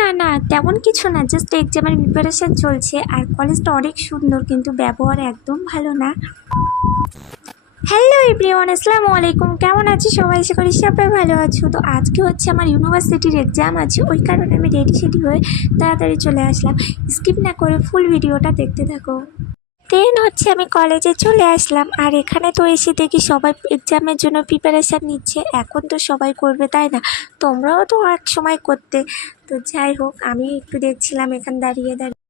না না তেমন কিছু না, জাস্ট এক্সামের প্রিপারেশন চলছে। আর কলেজটা অনেক সুন্দর, কিন্তু ব্যবহার একদম ভালো না। হ্যালো এভরিওয়ান, আসসালামু আলাইকুম। কেমন আছো সবাই? আশা করি সবাই ভালো আছো। তো আজকে হচ্ছে আমার ইউনিভার্সিটির এক্সাম আছে, ওই কারণে আমি রেডি হয়ে তাড়াতাড়ি চলে আসলাম। স্কিপ না করে ফুল ভিডিওটা দেখতে থাকো। দেন হচ্ছে আমি কলেজে চলে আসলাম, আর এখানে তো এসে দেখি সবাই এক্সামের জন্য প্রিপারেশান নিচ্ছে। এখন তো সবাই করবে, তাই না? তোমরাও তো এক সময় করতে। তো যাই হোক, আমি একটু দেখছিলাম এখানে দাঁড়িয়ে দাঁড়িয়ে।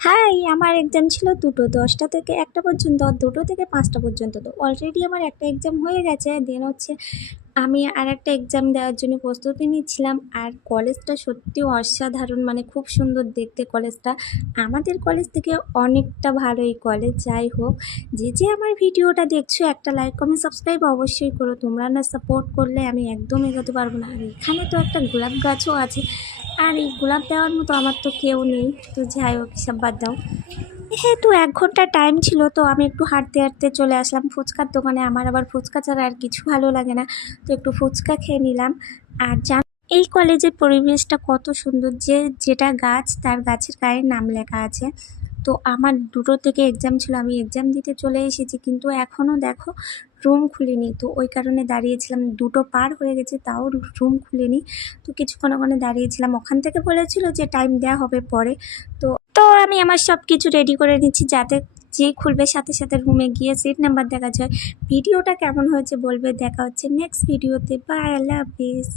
হাই, আমার এক্সাম ছিল দুটো, 10টা থেকে 1টা পর্যন্ত, 2টো থেকে 5টা পর্যন্ত। তো অলরেডি আমার একটা এক্সাম হয়ে গেছে। দেন হচ্ছে আমি আর একটা এক্সাম দেওয়ার জন্য প্রস্তুতি নিচ্ছিলাম। আর কলেজটা সত্যি অসাধারণ, মানে খুব সুন্দর দেখতে কলেজটা। আমাদের কলেজ থেকে অনেকটা ভালো এই কলেজ। যাই হোক, যে আমার ভিডিওটা দেখছো, একটা লাইক কমেন্ট সাবস্ক্রাইব অবশ্যই করো। তোমরা না সাপোর্ট করলে আমি একদম এগোতে পারবো না। আর এখানে তো একটা গোলাপ গাছও আছে, আর এই গোলাপ দেওয়ার মতো আমার তো কেউ নেই। তো যাই হোক, সব বাদ দাও। যেহেতু 1 ঘন্টা টাইম ছিল, তো আমি একটু হাঁটতে হাঁটতে চলে আসলাম ফুচকার দোকানে। আমার আবার ফুচকা ছাড়া আর কিছু ভালো লাগে না, তো একটু ফুচকা খেয়ে নিলাম। আর এই কলেজের পরিবেশটা কত সুন্দর, যেটা গাছ, তার গাছের গায়ে নাম লেখা আছে। তো আমার 2টো থেকে এক্সাম ছিল, আমি এক্সাম দিতে চলে এসেছি, কিন্তু এখনও দেখো রুম খুলিনি। তো ওই কারণে দাঁড়িয়েছিলাম, 2টো পার হয়ে গেছে তাও রুম খুলিনি। তো কিছুক্ষণ ওখানে দাঁড়িয়েছিলাম। ওখান থেকে বলেছিল যে টাইম দেওয়া হবে পরে। তো তো আমি আমার সব কিছু রেডি করে নিচ্ছি, যাতে যে খুলবে সাথে সাথে রুমে গিয়ে সিট নাম্বার দেখা যায়। ভিডিওটা কেমন হয়েছে বলবে। দেখা হচ্ছে নেক্সট ভিডিওতে। বাই, আল্লাহ হাফিজ।